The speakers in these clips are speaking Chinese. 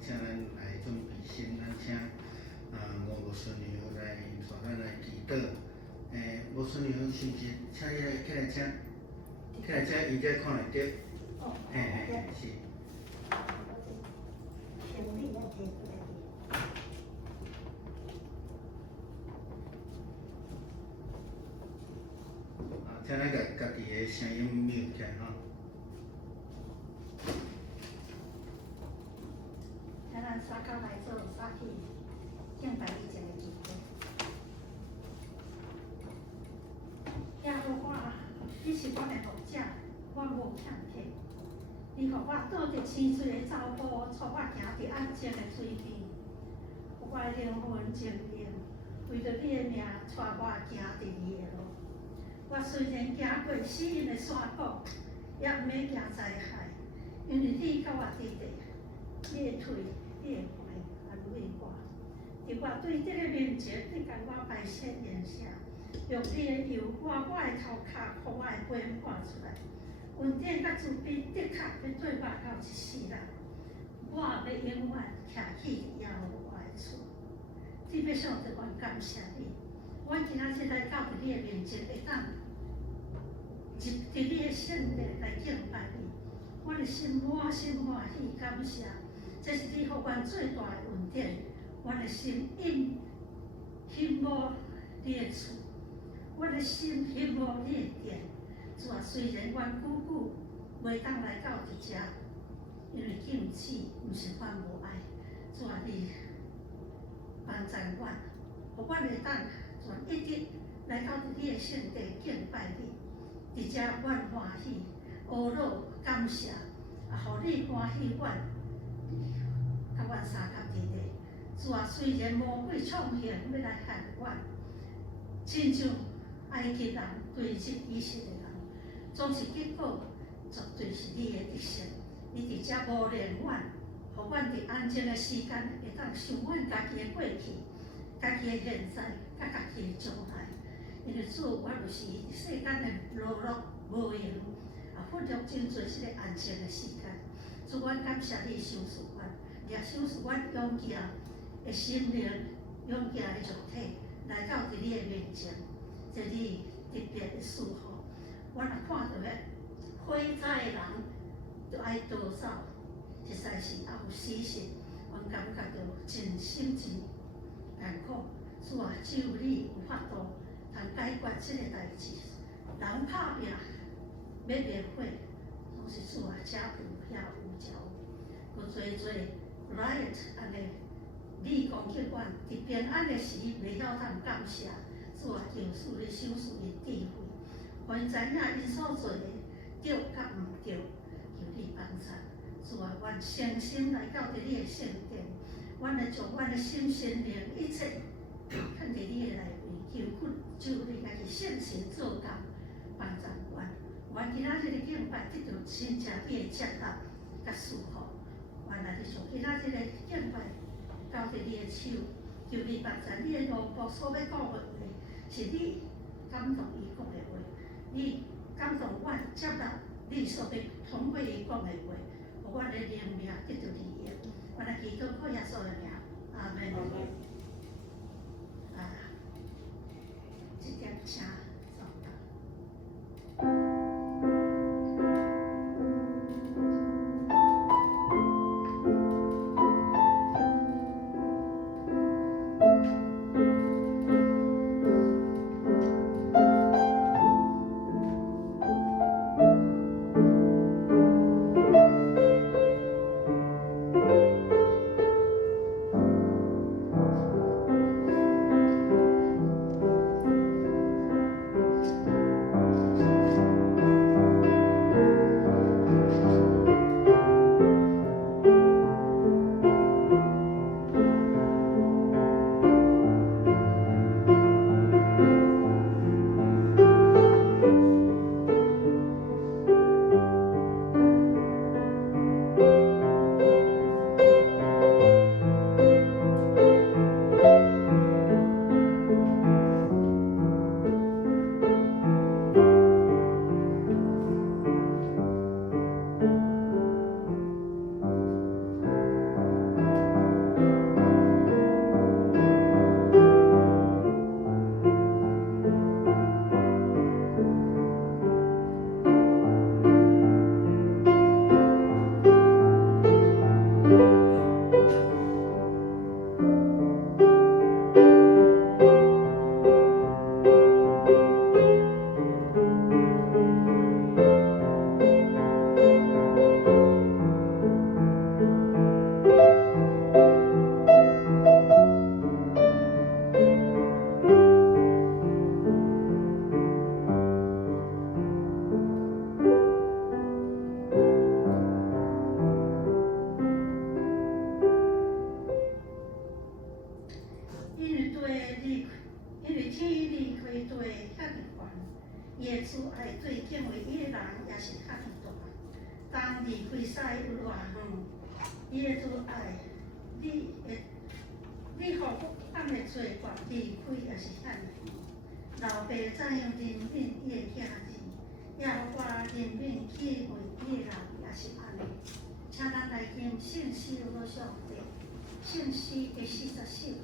请咱来准备先，咱请吴顺友来带咱来祈祷。吴顺友是不是请你来起来请？起来请，伊才看会到。是。请咱家己的声音mute起来吼。请咱三脚来做三起敬拜以前的祈祷。耶和华，你是我的牧者，我无欠缺。你予我倒伫青水的草坡，带我行伫安静的水边，予我的灵魂静静，为着你的名，带我行伫你的路。我虽然行过死荫的山谷，也毋免惊灾害，因为你甲我伫地，你的腿、你的怀安慰我。伫我对这个面前，你甲我摆设筵席，用你的油抹我的头壳，予我的背抹出来。恩典甲慈悲的确要对我到一世人，我要永远徛起耶和华的厝。只要想着我感谢你，我今仔日来到你的面前，会当入伫你的圣殿来敬拜你，我的心满心欢喜感谢。这是你予阮最大的恩典，我的心羡慕你的厝，我的心羡慕你的殿。主啊，虽然阮久久袂当来到伫遮，因为禁止毋是阮无爱。主啊，你帮助阮，互阮会当全一直来到你的圣地敬拜你。伫遮阮欢喜、懊恼、感谢，互你欢喜阮，甲阮三脚伫地。主啊，虽然魔鬼创险要来害阮，亲像埃及人对入以色列人。总是结果，绝对是你的得胜。你伫遮磨练阮，互阮伫安静的时间会当想阮家己的过去、家己的现在、甲家己的将来。因为主，我就是世间的劳碌无用，忽略真侪即个安静的时间。主，阮感谢你赏赐阮，也赏赐阮勇健的心灵、勇健的肉体，来到伫你的面前，这你特别的赐福。我若看到个火灾的人，就爱逃走，实在是也有死神，阮感觉到真心真艰苦。主啊，只有你有法度通解决这个代志。人打拼要灭火，拢是主啊，遮有遐有才有，佮侪 riot 安尼，你攻击阮，伫平安的时袂晓通感谢。主啊，求赐你赏赐因智慧。阮知影因所做的对甲毋对，求你帮助。主啊，阮诚心来到伫你的圣殿，阮会将阮的心、心灵一切放伫你的内面，求你家己圣神做工，帮助阮。阮今仔日的敬拜得到真正你的接纳甲祝福。阮来就将今仔日的敬拜交伫你的手，求你帮助你的奴仆所要讲的话，是你感动伊讲的话。你感动阮接纳你所要通过伊讲的话，互阮的灵命得到利益。我来祈祷靠耶稣的名，阿门。这点请走吧。开使有偌远，伊会做爱，你互放会做决离开也是遐尔远。老爸怎样认命伊的囝儿，也有我认命去为伊的人也是安尼。请咱来念圣诗好上帝，圣诗第44。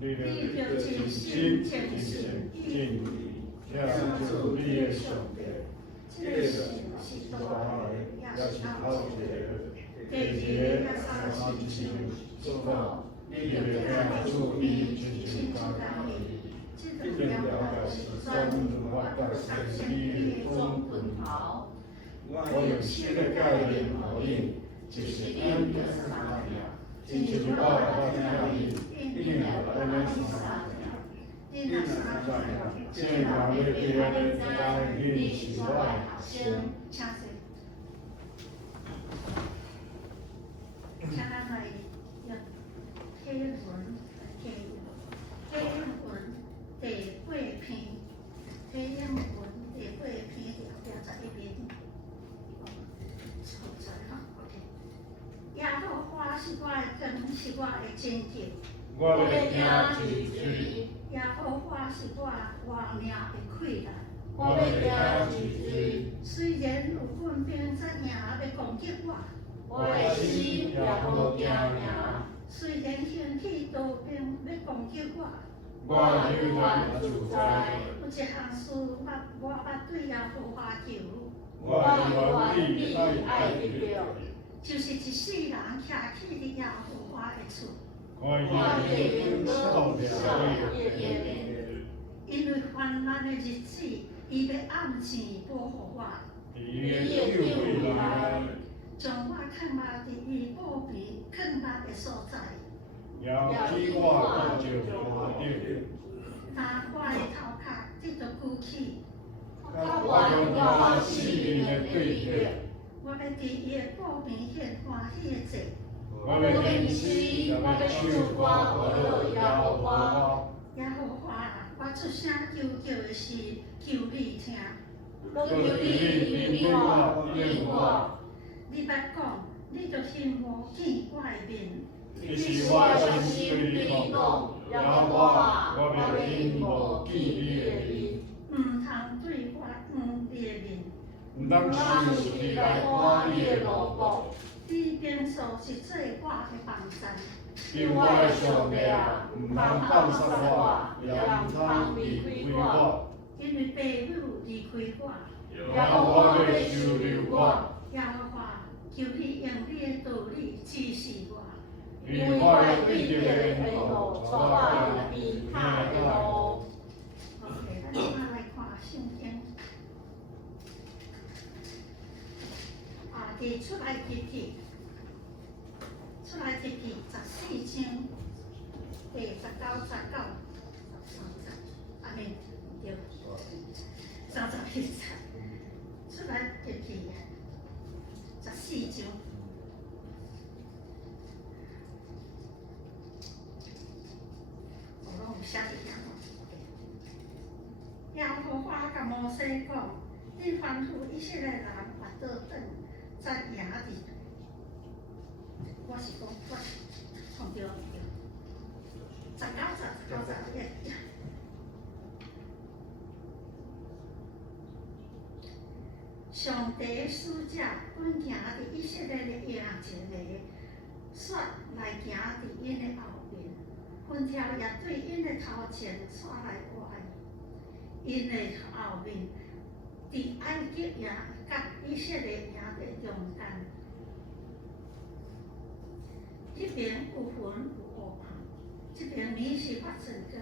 你着尽心尽性尽力，听做你的上帝。这个是大个，也是好一个。第二个也三一心做好，你着听注意真正家己。这个了解是专门发达生意的总分头。我用新的概念回应，就是因着三样，真正我听你，应来安尼三样。你若三样，正人要记得，该你是我的学生。请坐。请咱来用体文第8篇，体英文第8篇第11篇。错在哈 ，OK。耶和华是我的光，是我的拯救。我要听一句。耶和华是我活命的气力。我要听一句。虽然有quân兵怎样要攻击我，我的心也无惊惊。虽然兴起刀兵要攻击我，我永远自在。有一项事我捌对耶和华求，我永远爱得到，就是一世人徛起伫耶和华的厝。我永远笑了因为患难的日子，伊要暗箭保护我，伊的救回来，将我藏埋伫伊宝贝藏捌的所在。要使我得着保定。当我的头壳得到举起，我用我生命的对决，我要伫伊的宝贝献欢喜的祭。我要认识，我要唱歌欢乐耶和华。耶和华，我出声求救的是求你听。求你应我应我。你捌讲，你着心无见我的面。你是我的心对你讲，耶和华，我要应无见你的面。毋通对我你的面。毋通想起来看你的路步。你变数是做我的帮山。因我的上帝啊，毋通放松我，也毋通离开我。因为父母离开我，也我要收留我。耶和华求你用你的道理指示我，为我用你的缘故，带我离开的路。OK，咱今仔来看圣经。伫出埃及记14章第19、19、30，安尼对，31节，出埃及记14章。我拢有写一项。耶和华甲摩西讲：你吩咐以色列人把倒转，在野地。我是讲，我创对19、21。上帝的使者本行伫以色列的营前个，煞来行伫因的后面，分条也对因的头前煞来歪，因的后面伫埃及营甲以色列营的中间，迄边有云有雾棚，这边暝是发生根，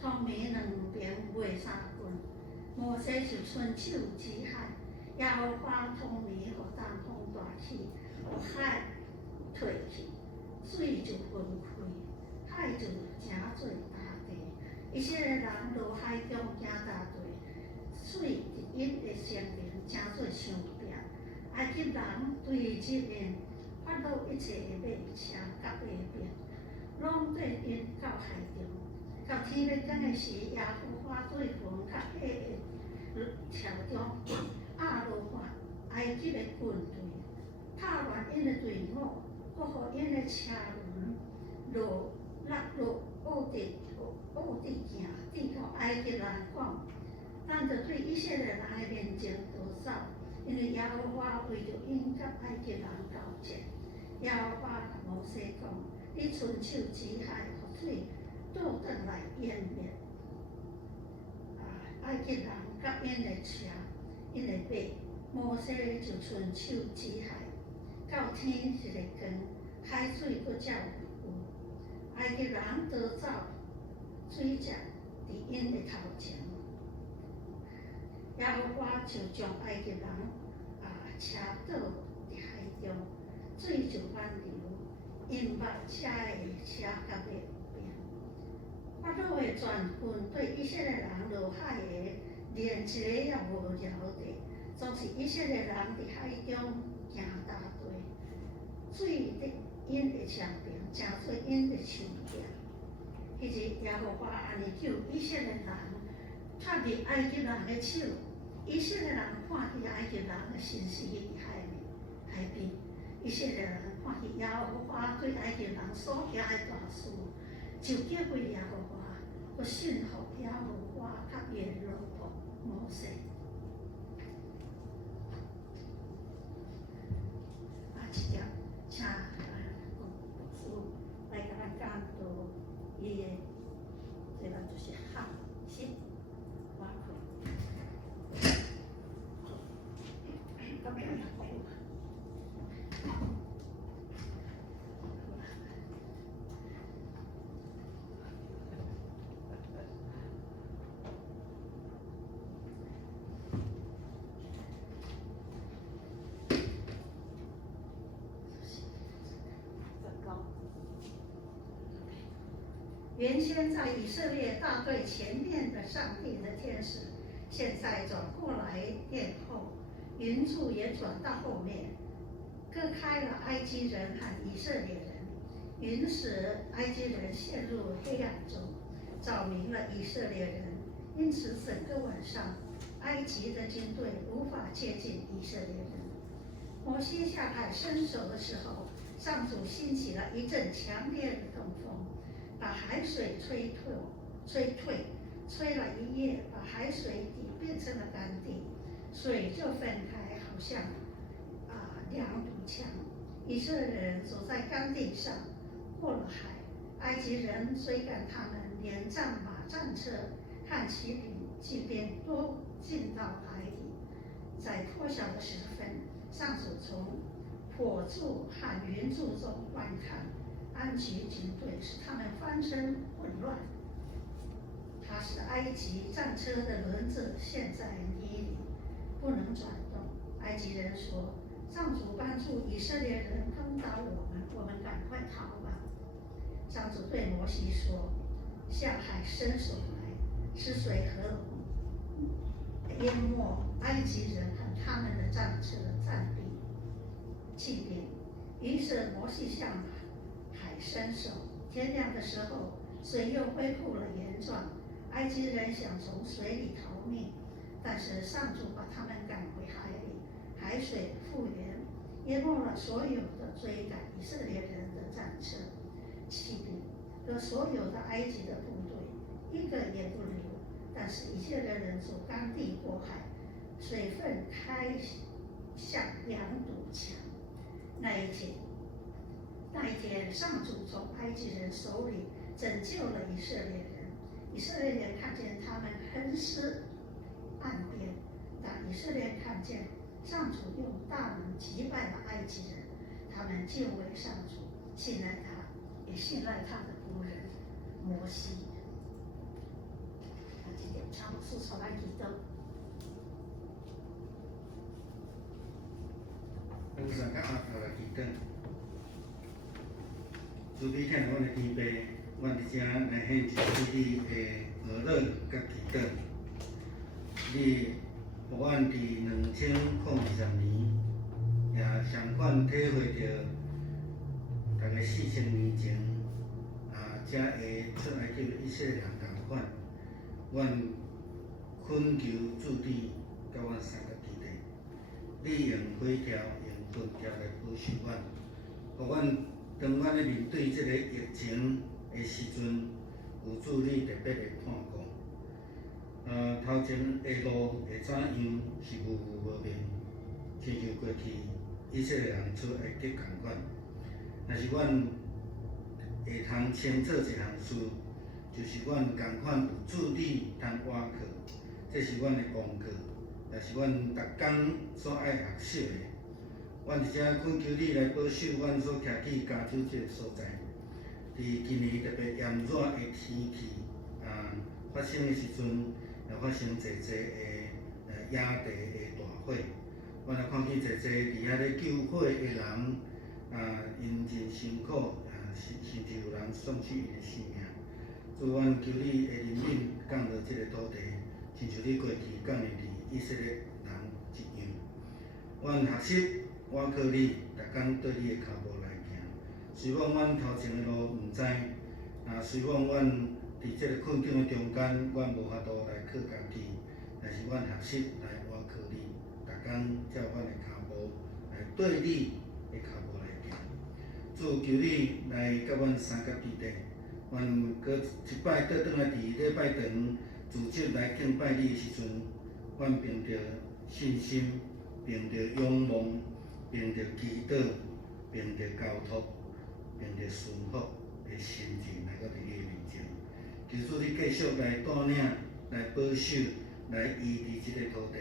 同暝两边袂相分。摩西就伸手指海。耶和华同暝，互东风大起，互海退去，水就分开，海就成做大地。以色列人落海中行大地，水伫因的前面成做伤壁。埃及人对这面法老一切的马车甲马兵，拢对因到海中。到天要光的时，耶和华对云甲火的潮中。亚罗汉埃及的军队，打乱因的队伍，搁互因的车轮落乌地行，直到埃及人讲，咱着对以色列人的面前逃走，因为耶和华为着因甲埃及人交战。耶和华甲摩西讲：你伸手指海，互水倒转来淹灭。埃及人甲因的车。因个马，摩西就伸手指海，到天一个光，海水搁照有。埃及人逃走，水只伫因的头前。耶和华就将埃及人车倒伫海中，水就满流，因捌车的车甲马兵。法老的全军对以色列人落海的。连一个也无留地，总是以色列人伫海中行大地，水伫因的上边，成做因的伤壁。迄日耶和华安尼救以色列人脱离埃及人的手，以色列人看见埃及人的身死伫海边，以色列人看见耶和华对埃及人所行的大事，就叫过耶和华，我信服耶和华甲伊的奴仆。摩西，一条，请牧师来甲咱讲道，伊的这个就是学习，我看，到边了。原先在以色列大队前面的上帝的天使，现在转过来殿后，云柱也转到后面，割开了埃及人和以色列人，云使埃及人陷入黑暗中，照明了以色列人。因此整个晚上，埃及的军队无法接近以色列人。摩西下海伸手的时候，上主兴起了一阵强烈的东风。把海水吹退，吹了一夜，把海水底变成了干地，水就分开，好像两堵墙。以色列人走在干地上，过了海。埃及人追赶他们，连战马、战车和骑兵都进到海里。在破晓的时分，上主从火柱和云柱中观看，安吉军队使他们翻身混乱。他使埃及战车的轮子陷在泥里，不能转动。埃及人说：“上主帮助以色列人攻打我们，我们赶快逃吧。”上主对摩西说：“向海伸手来，使水和淹没埃及人和他们的战车、战兵、骑兵。”于是摩西向海伸手，天亮的时候，水又恢复了原状。埃及人想从水里逃命，但是上主把他们赶回海里，海水复原，淹没了所有的追赶以色列人的战车、骑兵和所有的埃及的部队，一个也不留。但是以色列人走干地过海，水分开向两堵墙。那一天，上主从埃及人手里拯救了以色列人。以色列人看见他们横尸岸边，但以色列人看见上主用大能击败了埃及人，他们敬畏上主，信赖他，也信赖他的仆人摩西。今天差不多是从埃及的。本身甲阿头来祈祷，主俾听阮的天父，阮伫遮来献一支你的鹅乐甲祈祷。你互阮伫2020年，也相款体会着大概4000年前，遮会出埃及以色列人同款，阮恳求主你甲阮三个基地，你用火条、用棍条来保守阮，互阮当阮咧面对即个疫情的时阵，有主你特别的看顾。头前的路会怎样是雾雾无明，亲像过去以色列人出埃及共款。若是阮会通先做一项事，就是阮共款有主你通倚靠，这是阮的功课，也是阮逐工所爱学习的。阮伫遮恳求你来保守阮所徛起加州这个所在。伫今年特别炎热的天气发生的时阵，也发生侪的野地的大火。阮也看见侪伫遐咧救火的人，因真辛苦，甚至有人丧失因的性命。主，阮求你会怜悯降落这个土地，亲像你过去降临伫以色列人一样。阮学习倚靠你，逐工对你的脚步来行。虽望阮头前的路毋知，虽望阮伫这个困境的中间，阮无法度来靠家己，但是阮学习来倚靠你，逐工照阮的脚步来对你的脚步来行。主，求你来甲阮三甲地地，阮搁一摆倒转来伫礼拜堂自职来敬拜你的时阵，阮凭着信心，凭着仰望，凭着祈祷，凭着交托，凭着顺服的心情来到你的面前。求主你继续来带领、来保守、来医治这个土地，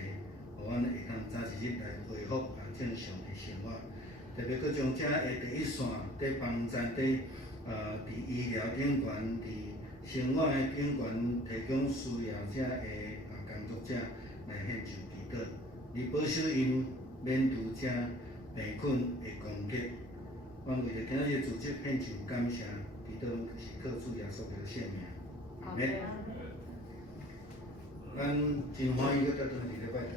互阮会通早一日来恢复正常的生活。特别搁将遮的第一线伫帮站伫伫医疗顶悬、伫生活的顶悬提供需要者的工作者来献上祈祷。你保守因免拄遮病困的攻击。阮为着今日的组织献上感谢，祈祷是靠主耶稣的圣名。阿门。咱真欢喜搁倒转来伫礼拜堂，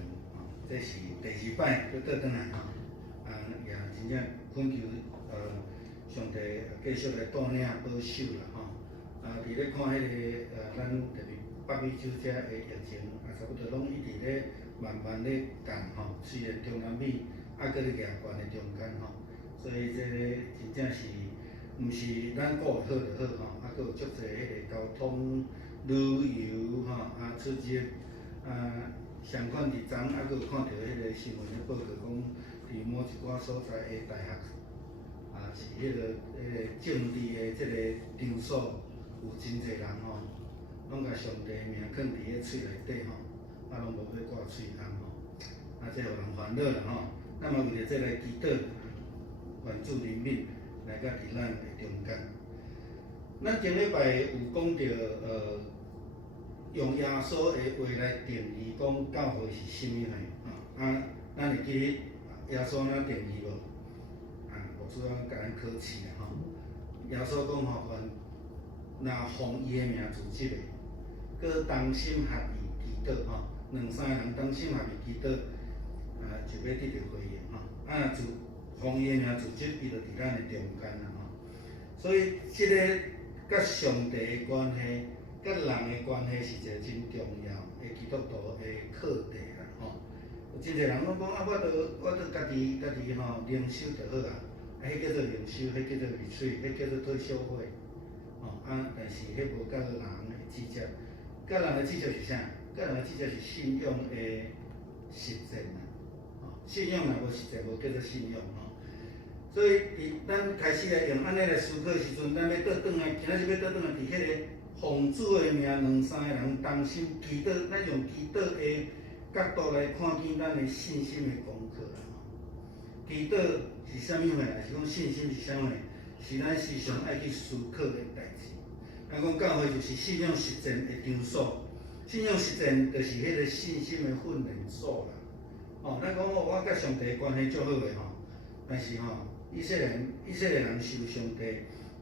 这是第2摆搁倒转来也真正恳求上帝继续来带领保守啦伫咧看迄个咱特别北美洲遮的疫情，差不多拢一直咧慢慢咧降虽然中南美搁咧举悬的中间所以这个真正是毋是咱顾好就好搁有足侪迄个交通、旅游出入相款伫昨搁有看到迄个新闻咧报告讲，伫某一寡所在的大学是迄个政治的即个场所有真侪人拢甲上帝名囥伫咧喙内底拢无要挂喙红这互人烦恼啦咱嘛为着这来祈祷原住人民来甲伫咱的中间。咱前礼拜有讲到用耶稣的话来定义讲教会是甚物呢？咱会记得耶稣安怎定义无？无需要甲咱考试啦吼。耶稣讲吼，若奉伊的名自执的，佮同心合意祈祷吼，两三个人同心合意祈祷，就要得到回应吼。若自奉伊的名自执，伊就伫咱的中间啦吼。所以，即个甲上帝的关系，甲人的关系是一个真重要的基督徒的课题啦吼。有真侪人拢讲我着家己吼灵修就好啊，迄叫做灵修，迄叫做retreat，迄叫做退休会。但是迄无甲人的直接，甲人的直接是啥？甲人的直接是信仰的实践啦。信仰若无实践，无叫做信仰吼。所以，咱开始来用安尼来思考的时阵，咱要倒转来，今仔日要倒转来，伫迄个奉主的名，两三个人同心祈祷，咱用祈祷的角度来看见咱的信心的功课啦。祈祷是啥物货？也是讲信心是啥物？是咱时常爱去思考的代志。咱讲教会就是信仰实践的场所，信仰实践就是迄个信心的训练所啦。咱讲我甲上帝的关系足好诶吼，但是以色列人受上帝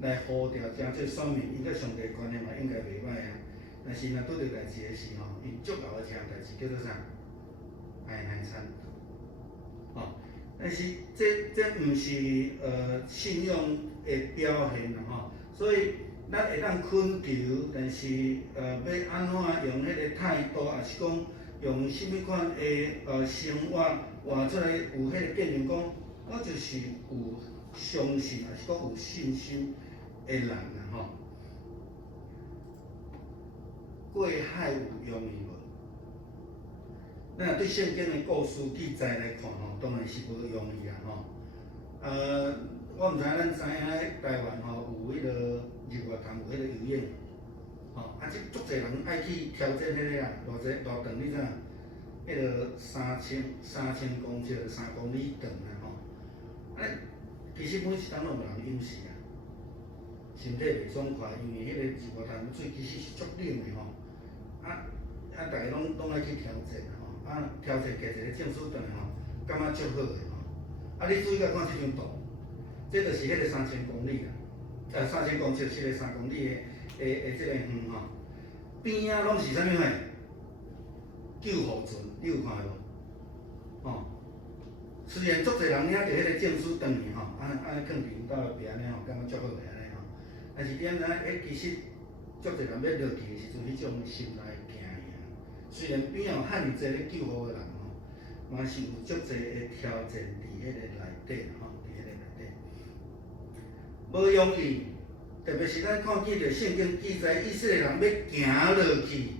来呼召，真做选民，伊甲上帝的关系嘛应该袂歹啊。但是若拄着代志的时候，伊足后一项代志叫做啥？爱惨。但是这毋是信仰的表现啦吼，所以咱会当恳求，但是要安怎用迄个态度，也是讲用什物款的生活活出来，有迄个见证讲，我就是有相信，也是讲有信心的人啦吼。过海有容易无？咱若对圣经的故事记载来看吼，当然是无容易啊吼。我毋知影咱知影台湾吼有迄个日月潭有迄个游泳，即足侪人爱去挑战迄个啊，偌长你知影？迄个3000公尺，3公里长啊吼。其实每一档拢有人勇士啊，身体袂爽快，因为迄个日月潭水其实是足冷的吼。大家拢爱去挑战啊吼，挑战摕一个证书转来吼，感觉足好的吼。你注意甲看即张图，这就是迄个3000公里啦，3000公尺，即个3公里的即个远吼，边仔拢是啥物货？救护船，你有看无？虽然足侪人领着迄个证书转去吼，放伫领导的边安尼吼，感觉足好个安尼吼。但是点知其实足侪人要落去的时阵，迄种心内惊吓。虽然边有汉济咧救护的人吼，嘛是有足侪的挑战伫迄个内底吼，伫迄个内底。无容易，特别是咱看见着圣经记载，以色列人要行落去，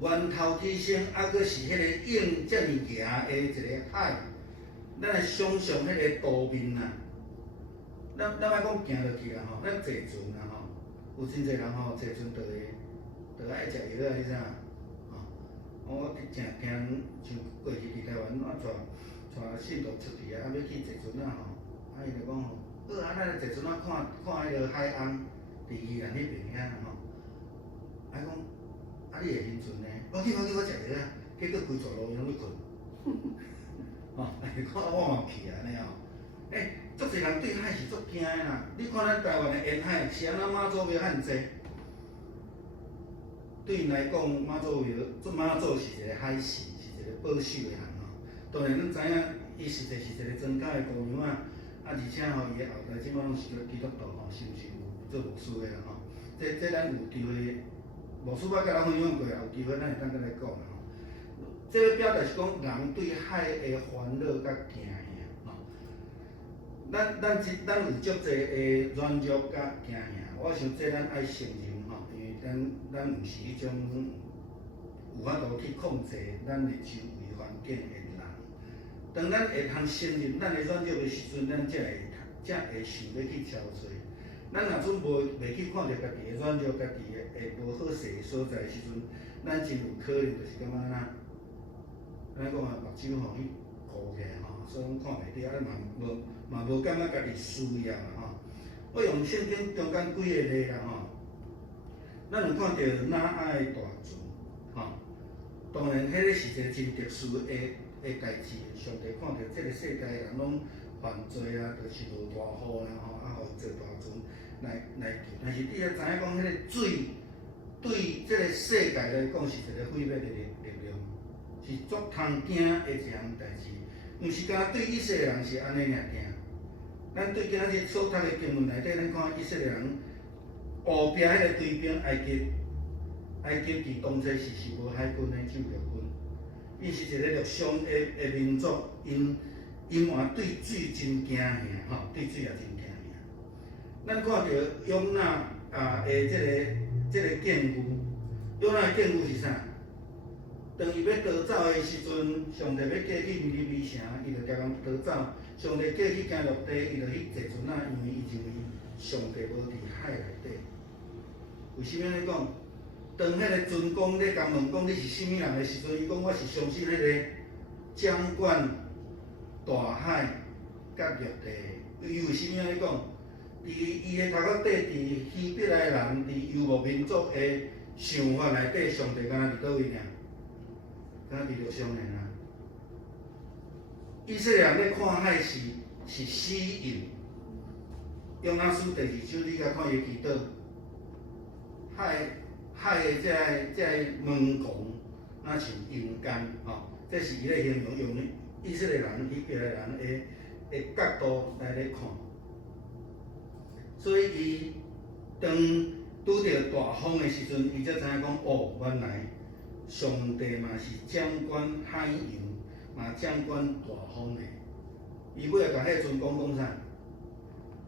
源头起先，阁是迄个影遮尔行的一个海，咱来想象迄个图面啦。咱莫讲行落去啦吼，咱坐船啦吼，有真侪人吼坐船就爱食药啊，你知影？我真听像过去伫台湾带信徒出去啊，要去坐船啊吼，伊就讲吼，好啊，咱来坐船啊，看迄个海岸，伫宜兰迄边遐吼。讲，你会晕船呢？我去我食药啊，结果规座路拢去困。看我嘛去啊，安尼吼。足侪人对海是足惊的啦。你看咱台湾的沿海是安怎妈祖庙遐尼济？对因来讲，妈祖是一个海神，是一个保守的人吼。当然，咱知影，伊实际是一个庄稼的姑娘啊，而且吼，伊的后代即摆拢是叫基督徒吼，是毋是有做牧师的啦吼？这咱有机会，牧师捌甲咱分享过啊，有机会咱会当再来讲啦吼。这个表达是讲人对海的烦恼甲惊吓吼。咱有足侪的软弱甲惊吓，我想这咱爱承认。咱毋是迄种有法度去控制咱的周围环境的人。当咱会通承认咱的软弱的时阵，咱才会想要去超找。咱若准袂去看着家己的软弱，家己的无好势的所在的时阵，咱真有可能就是感觉咱讲目睭吼去糊起来吼，所以讲看袂到，嘛嘛无感觉家己需要吼。我用圣经中间几个例啦吼，咱有看到哪爱大船吼，当然迄个是一个真特殊的代志。上帝看到即个世界的人拢犯罪啊，就是落大雨啦吼，啊，互坐大船来救。但是你也知影讲，迄个水对即个世界来讲是一个毁灭的力量，是足通惊的一项代志。毋是敢对以色列人是安尼尔惊，咱对今仔日所读的经文内底，咱看以色列人后壁迄个追兵埃及伫当初是无海军的救国军，伊是一个陆上的民族，因嘛对水真惊吓吼，对水也真惊吓。咱看到约拿的即个见牛，约拿的见牛是啥？当伊要逃走的时阵，上帝要叫去尼尼微城，伊就调人逃走。上帝叫去行陆地，伊就去坐船仔，因为伊认为上帝无伫海内底。为什么咧讲？当迄个船工咧甲问讲你是甚物人的时阵，伊讲我是相信迄个掌管大海甲陆地。伊为什么咧讲？伫伊的头壳底，伫希伯来人、伫游牧民族的想法内底，上帝敢若伫倒位尔？敢若伫陆上尔啊？以色列人咧看海是死印。约拿书第2章，你甲看伊祈祷，海的这门狂，若像阴间吼，这是伊咧形容用以色列人、希伯来人的角度来咧看。所以伊当拄着大风的时阵，伊才知影讲哦，原来上帝嘛是掌管海洋，嘛掌管大风的。伊尾仔甲迄个船讲啥？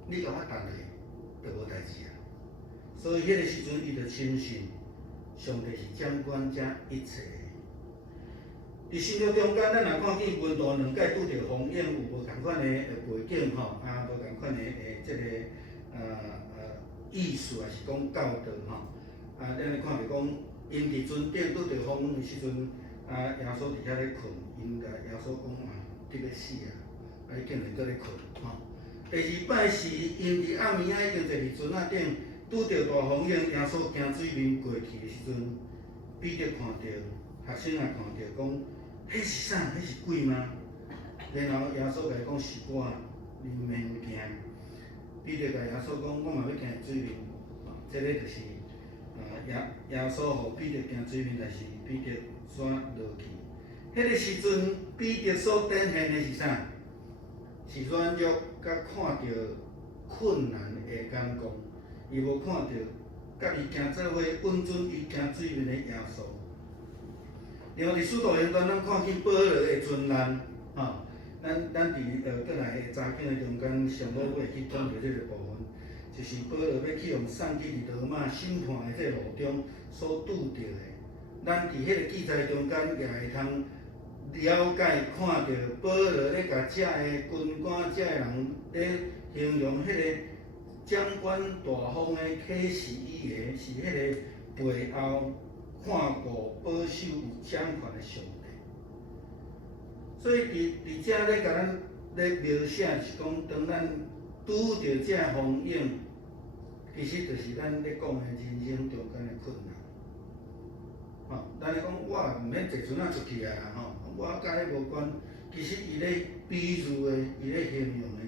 你甲我等下，就无代志啊。所以迄个时阵，伊就深信上帝是掌管这一切的。伫新约中间，咱若看见文大两界拄着风影，有无共款的背景吼，无共款的即个意思也是讲教导吼。咱咧看着讲，因伫船顶拄着风的时阵，耶稣伫遐咧困，因甲耶稣讲得要死啊，你竟然搁咧困吼。第二摆是因伫暗暝已经坐伫船仔顶，拄着大风影，耶稣行水面过去的时阵，彼得看到，学生也看到，讲迄是啥？迄是鬼吗？然后耶稣甲伊讲是我，你免惊。彼得甲耶稣讲，我嘛要行水面，这个就是耶稣互彼得行水面，但是彼得煞落去。迄个时阵，彼得所展现的是啥？是软弱，甲看到困难的眼光，伊无看到甲伊行做伙稳准伊行水面的耶稣。然后伫使徒行传，咱看见保罗的船难，吼，咱伫过来的查经的中间，上尾会去讲到这个部分，就是保罗要去用送去伫罗马审判的这个路中所拄着的。咱伫迄个记载中间也会通了解看到保罗咧甲遮的军官、遮的人咧形容迄个掌管大风的启示以下，是迄个背后看顾、保守、有掌权的上帝。所以伫遮咧甲咱咧描写是讲，当咱拄着遮风影，其实就是咱咧讲的人生中间的困难。吼，咱咧讲我毋免坐船仔出去啊，吼，我甲迄无关。其实伊咧比喻的，伊咧形容的，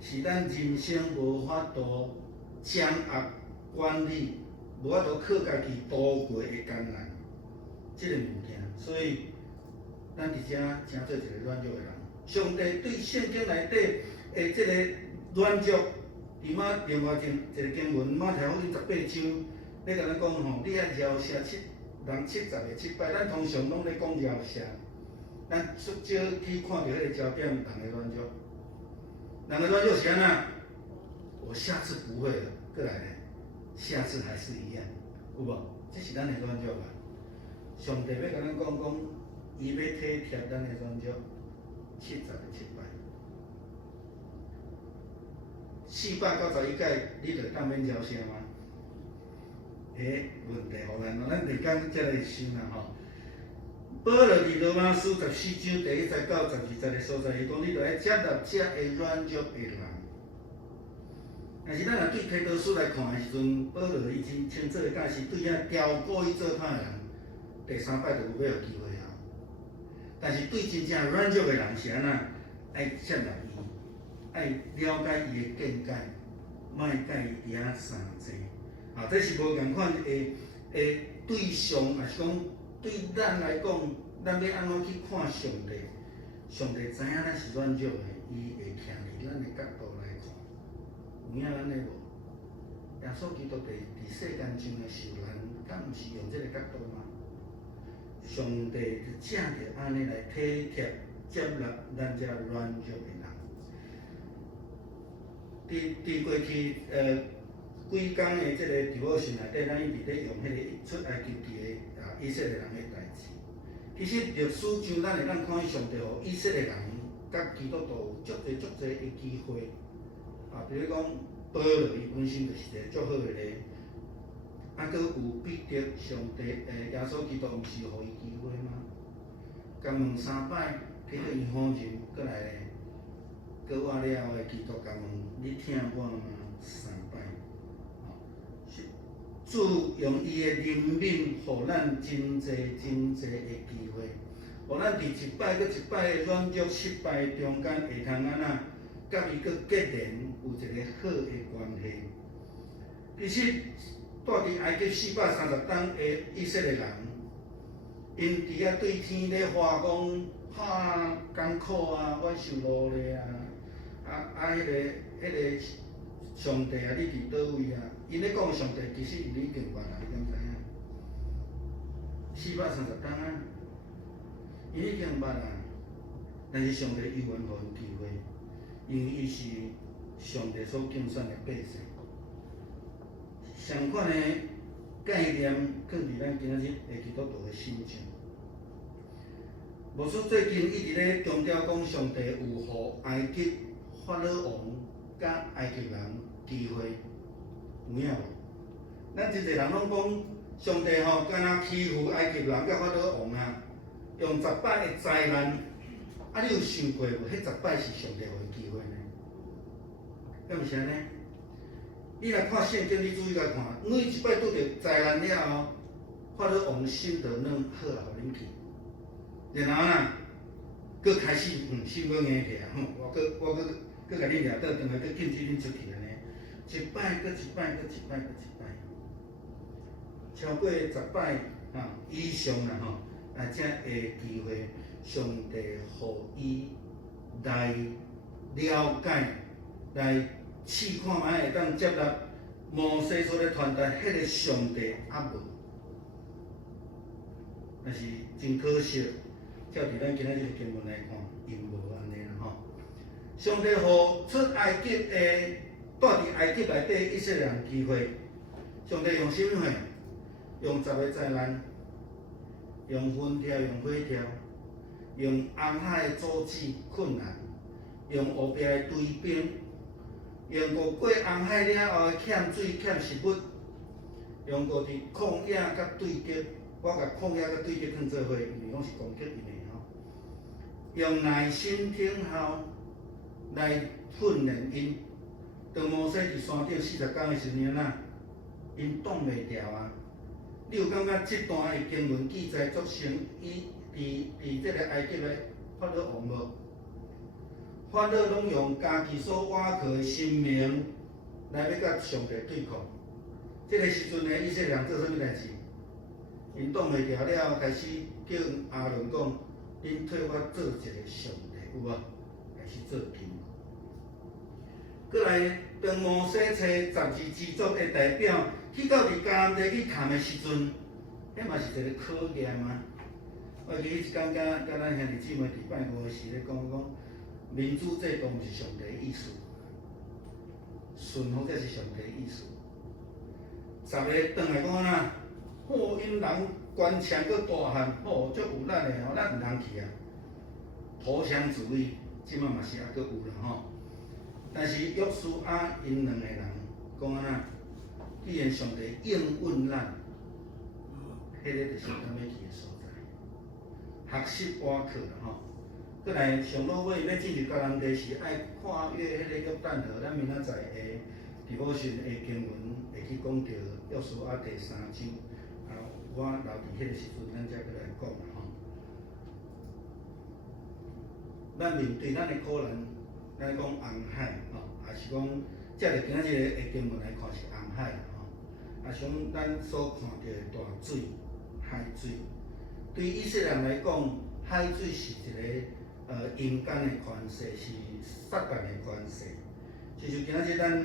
是咱人生无法度掌握管理，无法度靠家己度过的艰难，即个物件。所以，咱伫遮诚做一个软弱的人。上帝对圣经内底的即个软弱，伫另外一个经文马太福音18章，咧甲咱讲吼，你爱饶赦人70个7摆，咱通常拢咧讲饶赦，咱少去看到迄个焦点，人的软弱。人的软弱是安怎？我下次不会了，过来咧，下次还是一样，有无？这是咱的软弱啊。上帝要甲咱讲，伊要体贴咱的软弱，70个7摆，491届，你着当免饶赦吗？问题互咱咯，咱日间才来想啦吼。保罗伫罗马书14章第1节到12节的所在，伊讲你着爱接纳这会软弱的人。但是咱若对提多书来看的时阵，保罗以前清楚的解释，对遐调过伊做歹的人，第3摆就有要有机会啊。但是对真正软弱的人是安怎？爱接纳伊，爱了解伊的见解，莫甲伊遐相济。啊，这是无共款的对象，也是讲对咱来讲，咱要安怎去看上帝？上帝知影咱是软弱的，伊会徛伫咱的角度来看。有影咱的无？耶稣基督伫世间上的受难，敢毋是用这个角度吗？上帝就正着安尼来体贴接纳咱这软弱的人。伫过去几工的这个devotion内底，咱一直咧用迄个出埃及记的以色列人的代志。其实历史上咱会当看见上帝互以色列人甲基督徒有足侪的机会。比如讲保罗伊本身就是一个足好的例，佫有彼得上帝耶稣基督毋是互伊机会吗？共问3摆，去互伊好人，佫来咧，佫活了后的基督共问你疼我吗？3摆。主用伊的怜悯，互咱真侪的机会，互咱伫一摆搁一摆的软弱失败中间，会通安怎甲伊搁结连有一个好的关系。其实住伫埃及430天的以色列人，因伫遐对天咧话讲，艰苦啊，我受劳累啊，迄个上帝啊，你伫倒位啊？因咧讲上帝，其实因已经捌啦，你敢知影？430天啊，因已经捌啦。但是上帝依然互因机会，因为伊是上帝所竞选的百姓。相款的概念放伫咱今仔日的基督徒的心上。无说最近一直咧强调讲，上帝有互埃及法老王甲埃及人机会。有影无？咱真侪人拢讲，上帝敢若欺负埃及人甲法老王啊，用10摆的灾难。你有想过无？迄10摆是上帝互伊机会呢？敢毋是安尼？你来看圣经，你注意来看，每一摆拄着灾难了后，法老王心就软好啊，互恁去。然后呐，佫开始心佫硬起啊，我佫甲恁掠倒转来，佫禁止恁出去安尼。一摆搁一摆，搁一摆，搁一摆，超过10摆以上啦才会机会，上帝互伊来了解，来试看卖会当接纳摩西所咧传达迄个上帝无。但是真可惜，照伫咱今仔日的经文来看，因无安尼啦上帝互出埃及的。住伫埃及内底以色列人机会，上帝用什么？用10个灾难，用风潮，用火潮，用红海的阻止困难，用后壁的追兵，用过红海了后的欠水欠食物，用伫旷野甲对决，我甲旷野甲对决放做伙，因为拢是攻击因的用耐心听候来训练因。当摩西伫山顶40天的时阵因挡袂牢啊！你有感觉这段的经文记载作成伊伫这个埃及的法老王无？法老拢用家己所挖去的生命来要甲上帝对抗。这个时阵的以色列人做啥物代志？因挡袂牢了，开始叫亚伦讲：恁替我做一个上帝，有无？开始做金。过来，当摩西找12支族的代表去到伫迦南地去谈的时阵，迄嘛是一个考验啊！我记迄一天，甲咱兄弟姊妹伫拜五时咧讲民主制度毋是上帝的意思，顺服才是上帝的意思。10个转来讲安怎？因人官腔搁大汉，足有力的咱毋通去啊！投降主义，即摆嘛是还搁有啦但是约书亚因2个人讲安怎？既然上帝应允咱，迄个就是咱要去的所在。学习瓦课啦吼。过来上落尾要进入教人地是爱看阅迄个约旦河，咱明仔载会伫某训的经文会去讲到约书亚第3章，我留伫迄个时阵，咱才过来讲啦吼。咱面对咱的苦难，咱讲红海吼，也是讲借着今仔日的经文来看是红海啦吼。也像咱所看到的大水、海水，对以色列人来讲，海水是一个阴间的权势，是撒旦的权势。就像今仔日咱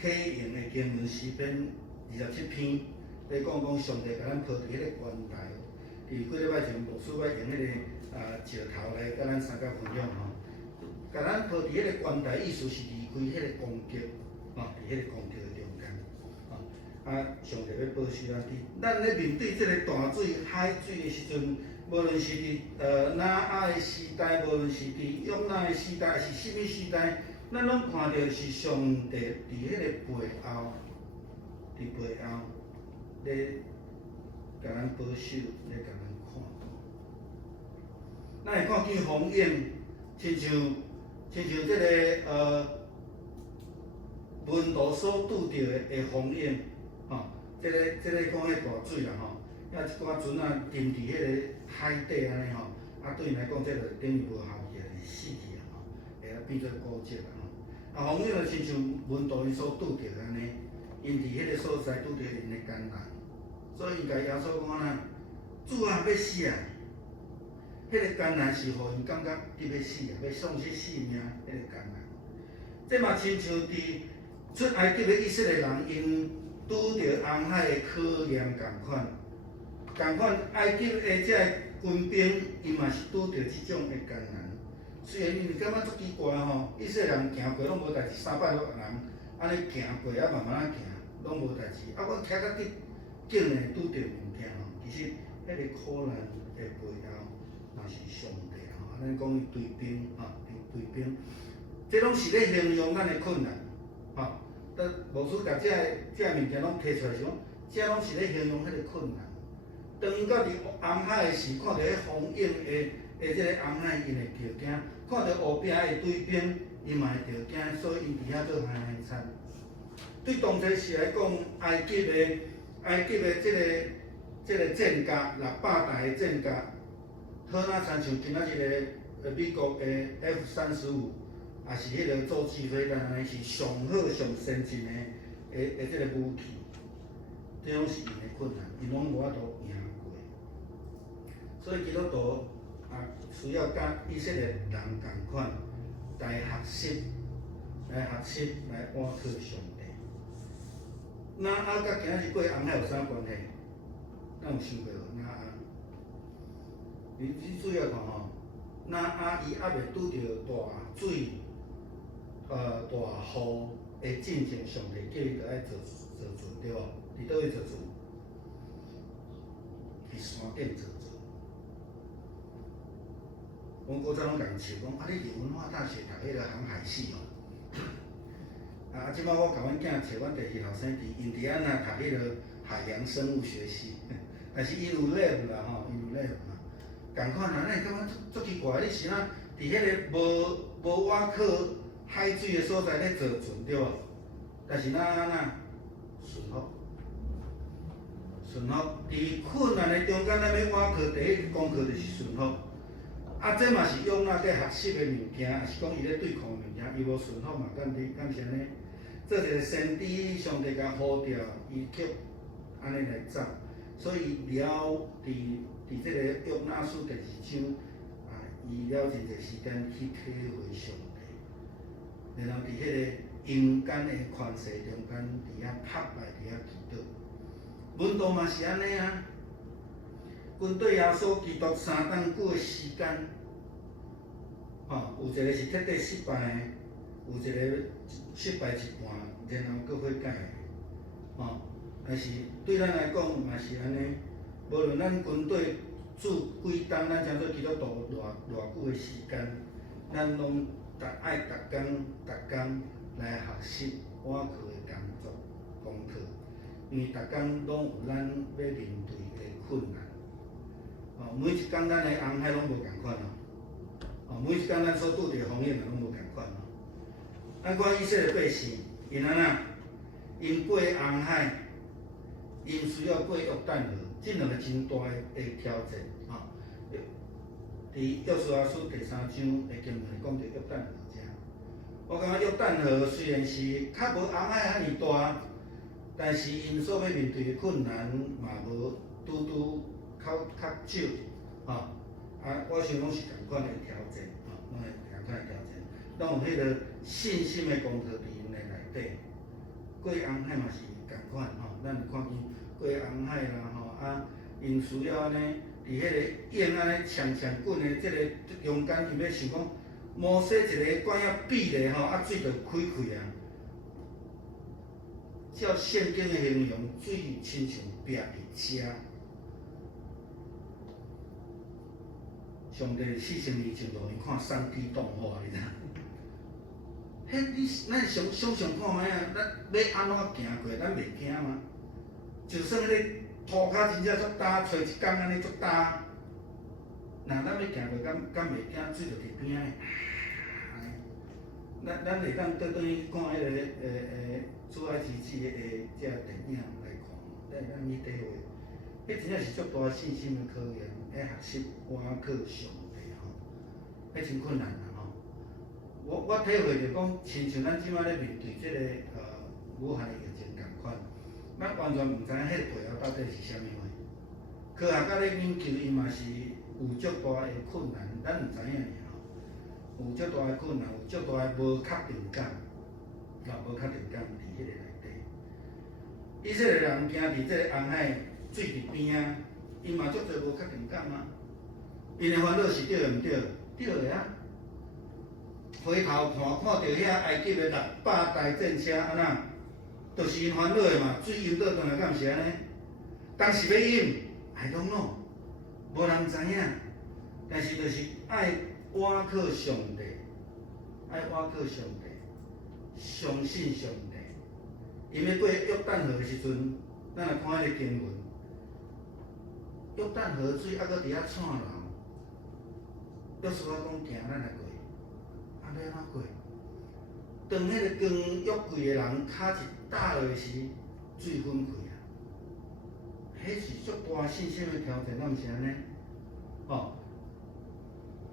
启用的经文诗篇27篇，咧讲上帝甲咱抛伫迄个关台，伫几礼拜前牧师我用迄个石头来甲咱三甲分享吼，甲咱抛伫迄个关台，意思是离开迄个攻击，吼，伫迄个攻击的中间，吼，上帝要保守咱咧面对即个大水、海水的时阵，无论是伫拿阿的时代，无论是伫约拿的时代，还是甚物时代，咱拢看到是上帝伫迄个背后，伫背后咧甲咱保守，咧甲咱看。咱会看见风影，亲像即个温度所拄着的风影，吼，即个讲迄大水啦吼，遐一寡船沉伫迄个海底安尼吼，对因来讲，即个等于无效去，是死去啊吼，会变做古迹啊吼。风影就亲像温度因所拄着安尼，因伫迄个所在拄着因的艰难，所以因甲耶稣讲啊，主啊要死啊！迄个艰难是互因感觉你要死啊，要丧失性命，迄个艰难。这嘛亲像伫出埃及的以色列人，因拄着红海的考验共款。共款埃及的这军兵，伊嘛是拄着即种的艰难。虽然因感觉足奇怪吼，以色列人行过拢无代志，300多人安尼行过慢慢行，拢无代志。阮徛到底，竟然拄着物件吼，其实迄个苦难的背后。若是上帝吼，咱讲伊对兵吼，对兵，这拢是咧形容咱的困难吼。牧师甲这物件拢提出来是讲，这拢是咧形容迄个困难。当因到伫红海的时，看到迄风影的即个红海，因会着惊；看到后壁的对兵，伊嘛会着惊，所以因伫遐做嗨嗨惨。对当时时来讲，埃及的即个战甲600台的战甲。好哪亲像今仔日个美国的 F-35，也是迄个洲际飞弹安尼，是上好上先进的即个武器。这拢是因的困难，因拢无法度赢过。所以基督徒需要甲以色列人共款，来学习，来按靠上帝。那甲今仔日过红海有啥关系？咱有想过无？你注意看吼，伊还未拄着大水、大雨的进前，上帝叫伊着爱做船对无？伫倒位做船？伫山顶做船。阮古早拢甲因笑讲，你伫文化大学读迄个航海系哦。即摆我甲阮囝找阮第2后生伫印第安纳读迄个海洋生物学系，但是伊有 lab 啦吼，伊有 lab。共款啊，咱会感觉足奇怪，你是哪伫迄个无瓦靠海水的所在咧坐船对无？但是咱顺服，伫困难的中间，咱要瓦靠第一个功课就是顺服。这嘛是用咱在学习的物件，也是讲伊咧对抗的物件，伊无顺服嘛，敢是安尼？做一个先知，上帝甲呼召，伊却安尼来走，所以了伫即个约拿书第2章，伊了真侪时间去体会上帝，然后伫迄个阴间的权势中间，伫遐拍败，伫遐祈祷。文道嘛是安尼啊，军队耶稣基督3档久的时间，有一个是彻底失败的，有一个失败一半，然后搁悔改的，但是对咱来讲嘛是安尼。无论咱军队驻几冬，咱称做基督徒偌久的时间，咱拢爱逐工来学习瓦靠的功课，因为逐工拢有咱要面对的困难，每一工咱的红海拢无共款每一工咱所拄着风险也拢无共款咱看以色列百姓，因安那，因过红海，因需要过约旦河，这两个真大的挑战伫约书亚书第3章的经文讲到约旦河遮，我感觉约旦河虽然是较无红海遐尼大，但是因所要面对的困难嘛无拄较少我想拢是同款的挑战拢是同款的挑战，拢有迄个信心的功课伫因的内底。过红海嘛是同款咱有看见过红海啦因需要安尼伫迄个烟安尼呛滚的即个中间，伊要想讲摩西一个管遐闭咧水就开照圣经的形容，水亲像壁伫遮。上帝4千年前就伊看3D 动画，你知？咱想看卖咱要安怎行过？咱袂惊吗？就算迄个涂骹真正足焦，找一工安尼足焦，咱要行过，敢袂惊？水就伫边仔。咱会当倒去看迄个出埃及记的遮电影来看，咱会当去体会。迄真正是足大信心的考验，要学习倚靠上帝迄真困难我体会着讲，亲像咱即摆咧面对即个武汉的疫情共款，咱完全毋知影迄个背后到底是啥物货。科学家咧研究，伊嘛是有足大的困难，咱毋知影有足大的困难，有足大的无确定感，无确定感伫迄个内底。以色列人行伫即个红海水伫边仔，因嘛足侪无确定感因的烦恼是对毋对？对的回头看到遐埃及的600台战车安那，就是因烦恼的嘛，水淹倒转来，敢毋是安尼？当时要淹 ，I don't know， 无人知影。但是就是爱倚靠上帝，相信上帝。因要过约旦河的时阵，咱来看迄个经文，约旦河水还搁伫遐窜流，约书亚讲行，咱来过。要安怎过？当迄个扛约柜的人脚一踏落时，水分开迄是足大信心的挑战，敢毋是安尼？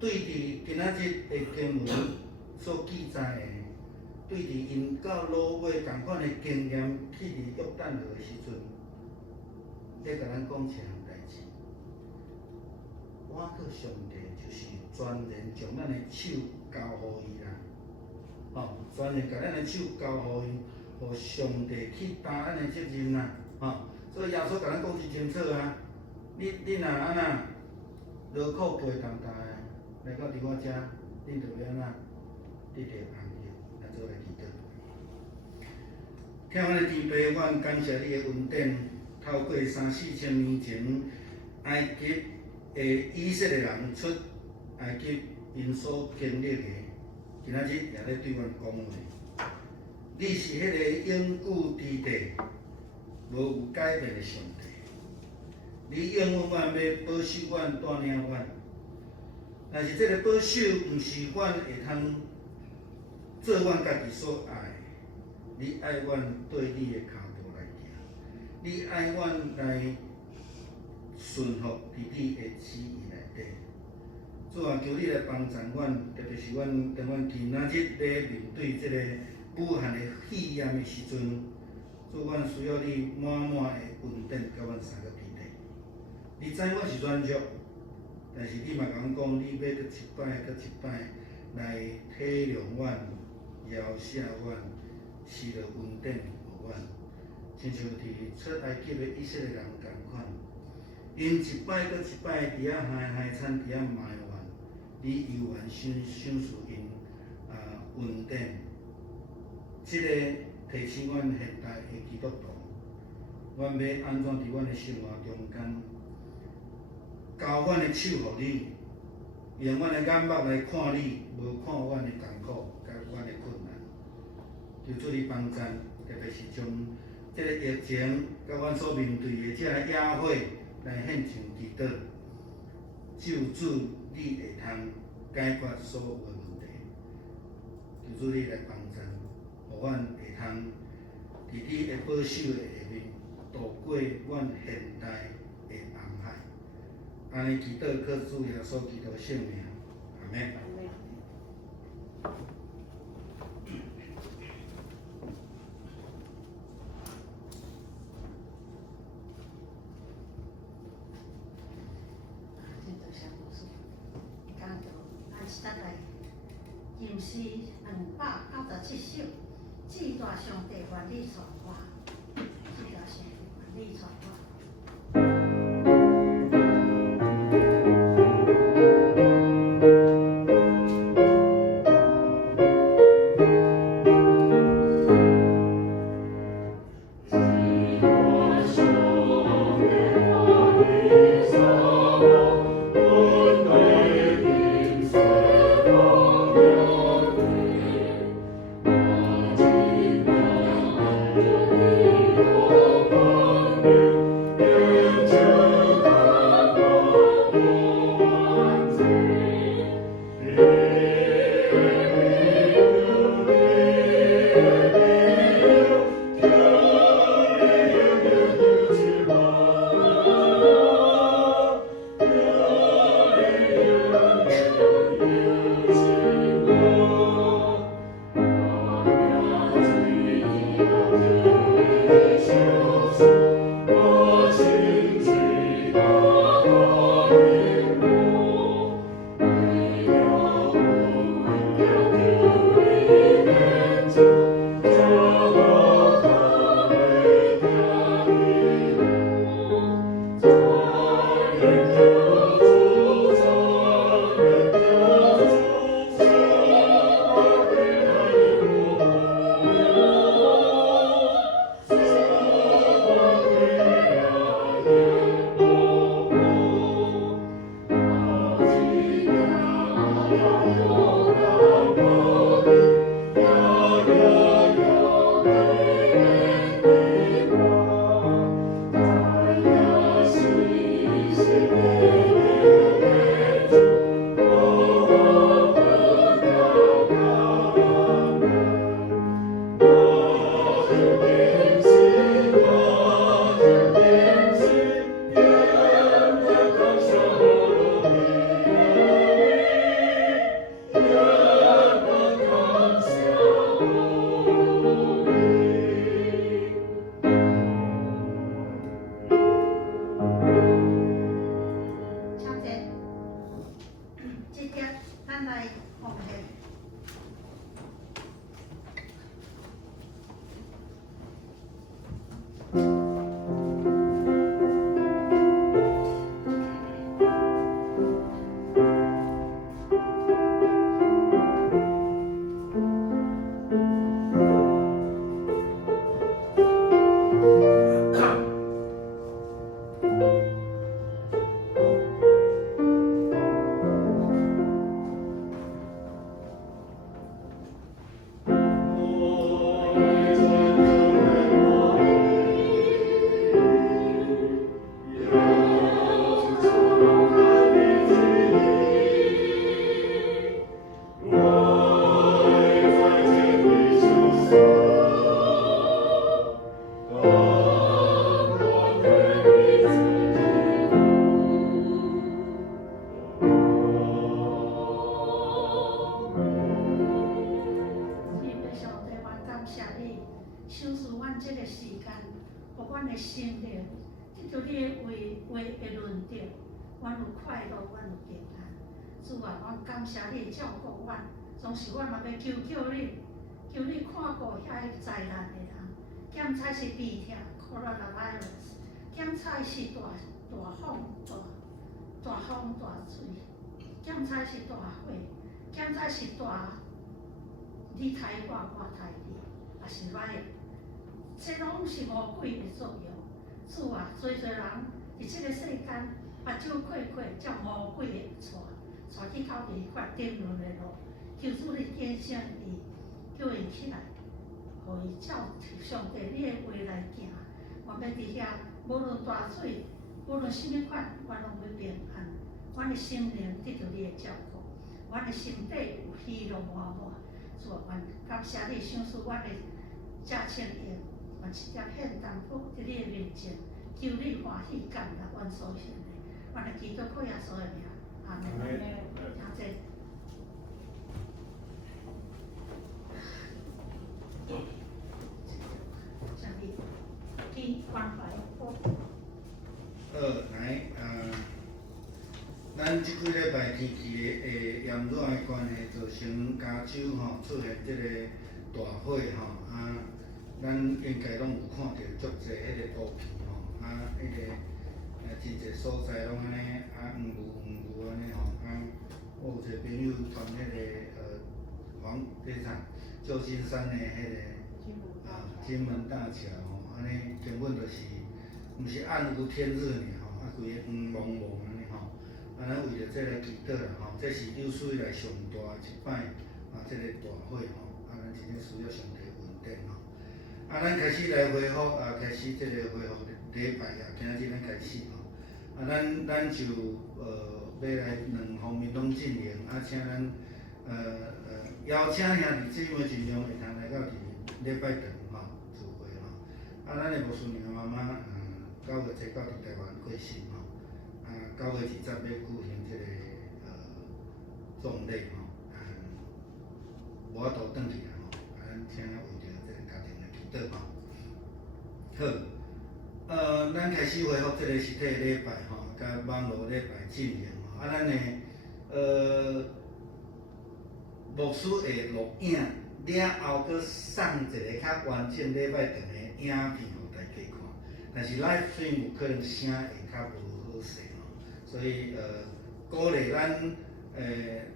对伫今仔日的经文所记载的，对伫因到罗马同款的经验，去伫约旦河的时阵，咧甲咱讲一项代志：倚靠上帝，就是全然将咱的手交互伊啦，全然甲咱的手交互伊，互上帝去担咱的责任啦，所以耶稣甲咱讲真清楚你若安那劳苦背重担的，来到伫我遮，恁就要安那得到安乐。咱做来祈祷。天阮的天父，阮感谢你的恩典，透过3、4千年前埃及的以色列人出埃及因所经历的，今仔日也咧对阮讲话。你是迄个永久之地，无有改变的上帝。你永远要保守阮、带领阮。但是这个保守，毋是阮会通做阮家己所爱的。你爱阮对你的脚步来行，你爱阮来顺服伫你的旨意内底。主啊，求你来帮助阮，特别是当阮今仔日咧面对这个武汉的肺炎的时阵，主，阮需要你满满的恩典，甲阮三个彼得。你知我是软弱，但是你嘛甲阮讲，你要搁一摆搁一摆来体谅阮、饶恕阮、施了恩典互阮，亲像伫出埃及的以色列人共款，因一摆搁一摆伫遐海产，伫遐埋怨，你犹原赏赐因恩典。即个提醒阮现代的基督徒，阮要安怎伫阮的生活中间，交阮的手互你，用阮的眼目来看你，无看阮的艰苦甲阮的困难。求主你帮助，特别是将即个疫情甲阮所面对的即个野火来献上祈祷。救主你会通解决所有的问题，求主你来帮助，互阮会通伫你的保守的下面度过阮现代的红海。安尼祈祷，靠主耶稣基督圣名，阿门。吟诗297首，至大上帝愿你传我，至大上帝愿你传我。主啊，阮感谢你照顾阮，总是阮嘛要求你，求你看顾遐个灾难的人，检采是鼻痛、coronavirus， 检采是大风、大水，检采是大火，检采是你杀我，我杀你，也是歹的，这拢是魔鬼的作用。主啊，侪人伫这个世间目睭开开，照魔鬼的带去到违法沉沦的路，求主你点醒伊，叫伊起来，互伊照上帝你的话来行。我要伫遐，无论大水，无论什么款，我拢要平安。阮的心灵得到你的照顾，阮的心底有喜乐满满。主啊，愿感谢你赏赐阮的这青叶，愿一粒献淡薄伫你的面前，求你欢喜感纳阮所献的。阮的祈祷靠耶稣的名，阿门。真济。上帝，去关怀我。来咱即几礼拜天气的炎热的关系，造成加州出现即个大火咱应该拢有看到足济迄个图片迄个真济所在拢安尼黄雾安尼我有一个朋友传迄个旧金山的迄个金门大桥安尼根本就是，毋是暗无天日尔规个黄蒙蒙安尼咱为着这个祈祷啦这是有史以来上大一摆这个大火咱真正需要上帝稳定咱开始来恢复开始这个恢复礼拜今日咱开始咱就要来两方面拢进行请咱邀请兄弟姊妹尽量会通来到伫礼拜堂聚会咱的牧师娘妈妈9月7到伫台湾过身9月20要举行这个葬礼无法度转去咱请为着这个家庭来祈祷好，咱开始恢复这个实体礼拜甲网络礼拜进行咱的牧师会录影了后，佮送一个较完整礼拜堂的影片互大家看，但是 live stream 有可能声会较无好势所以鼓励咱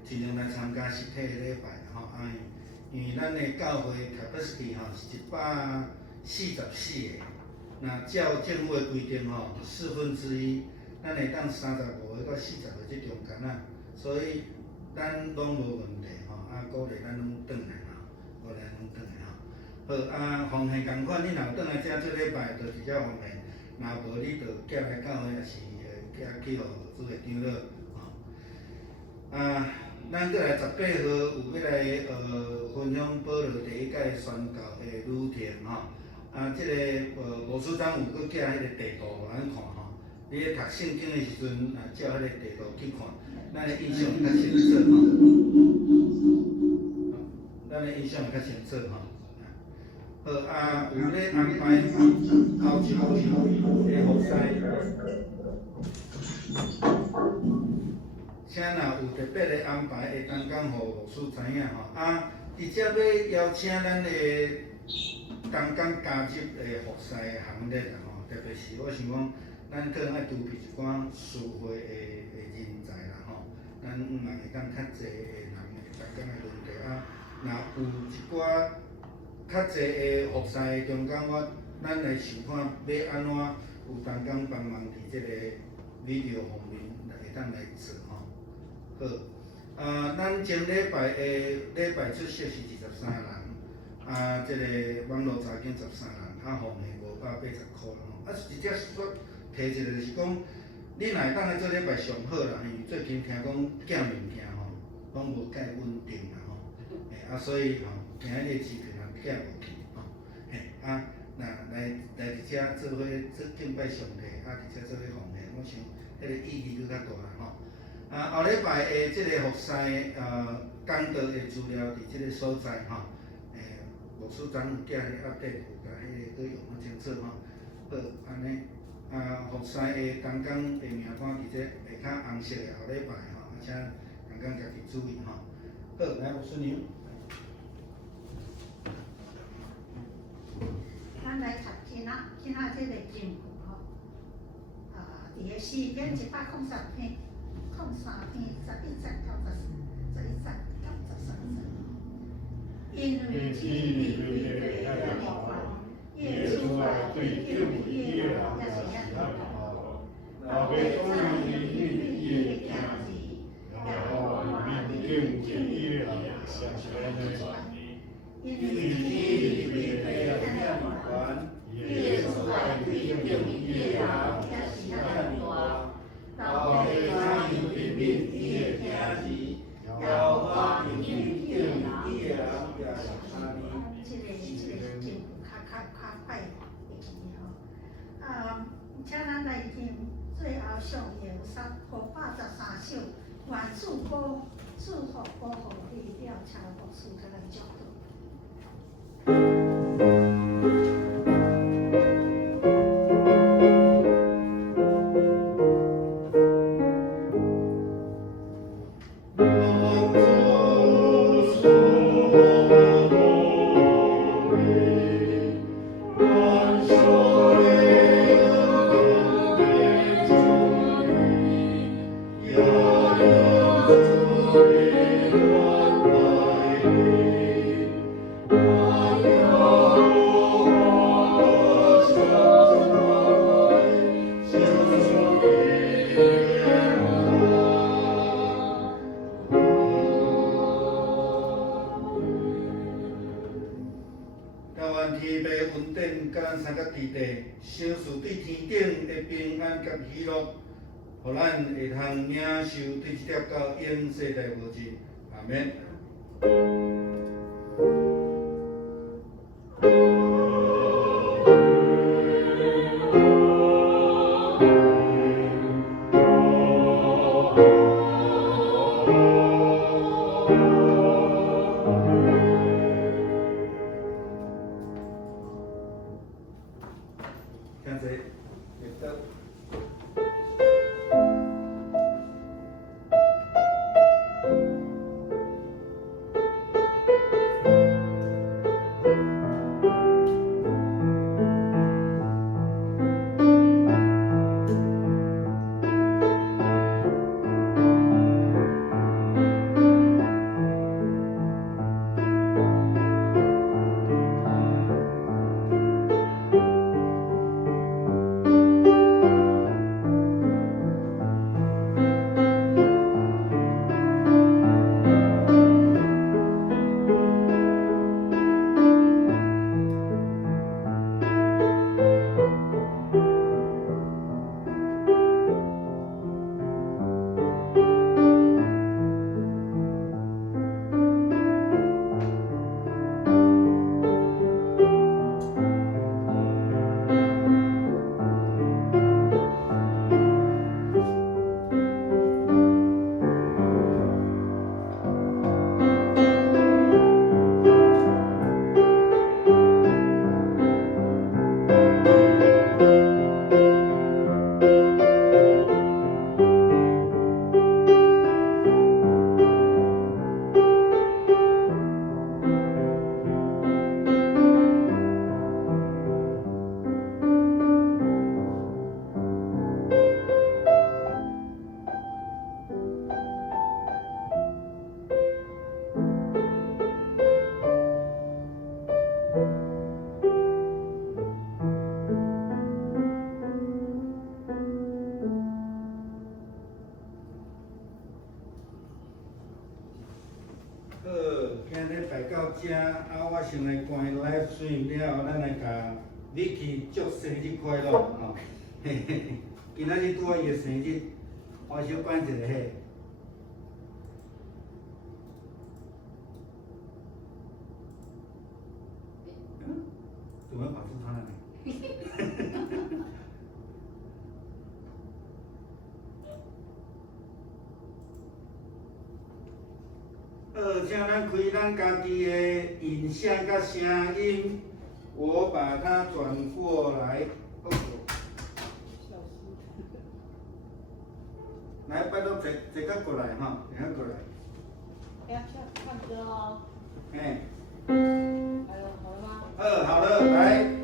尽量来参加实体的礼拜因为咱的教会 capacity 是144个，那照政府的规定1/4，咱会当35个到40个即中间所以咱拢无问题鼓励咱拢转来好奉献共款，你若有转来遮做礼拜，就直接奉献；若无你就寄来教会，也是寄互主会长了咱过来18号有要来分享保罗第1届宣教的旅程即个牧师长有搁寄迄个地图互咱看你咧读圣经的时阵照迄个地图去看，咱的印象会较清楚咱的印象会较清楚好有咧安排后一步的服侍。请若有特别的安排，会当讲互牧师知影直接要邀请咱的同工加入的服侍的行列特别是我想讲，咱可能爱筹备一寡师会的人才咱会当较济的人会当讲的问题若有一寡较济的服侍的中间咱来想看要安怎有同工帮忙伫即个 video 方面会当来做好，咱前礼拜的礼拜出席是23人，即个网络查经13人，奉献580块直接说提一个就是讲，你若会当来做礼拜上好啦，因为最近听讲寄物件拢无介稳定啦所以今日的支票寄无去若来伫遮做伙做敬拜上帝，伫遮做伙奉献，我想迄个意义更较大啦后礼拜的即个服侍讲道的资料伫即个所在牧师长有寄咧update，有甲迄个用较清楚好安尼服侍的同工的名单伫即下骹红色的后礼拜请同工家己注意好，来牧师娘。咱来读今仔即个经文伫个诗篇103篇11节到11节到13节。因为天地为对咱的狂，耶出来对救耶人也是遐大好。老爸总有伊的行事，也无万民敬耶人相传的传。因为天地为对咱的狂，耶出来对救耶人也是遐大。老爸总有伊记吼。请咱来听最后上演583首原主歌，祝福保护你了，请牧师甲咱祝福。天父稳定甲三角地地，小事对天顶的平安甲喜乐，互咱会通领受对这条到永世代无尽。阿免。请坐。好，今日排到这，我先来关 live stream 了后，咱来甲你去祝生日快乐吼。嘿嘿，今仔日拄好伊的生日，我小关一下嘿。怎么跑出他了呢？请咱开咱家己的影像甲声音，我把它转过来。来，拜托坐个过来哈，坐个过来。哎呀，唱歌哦。哎。好了吗？好了，来。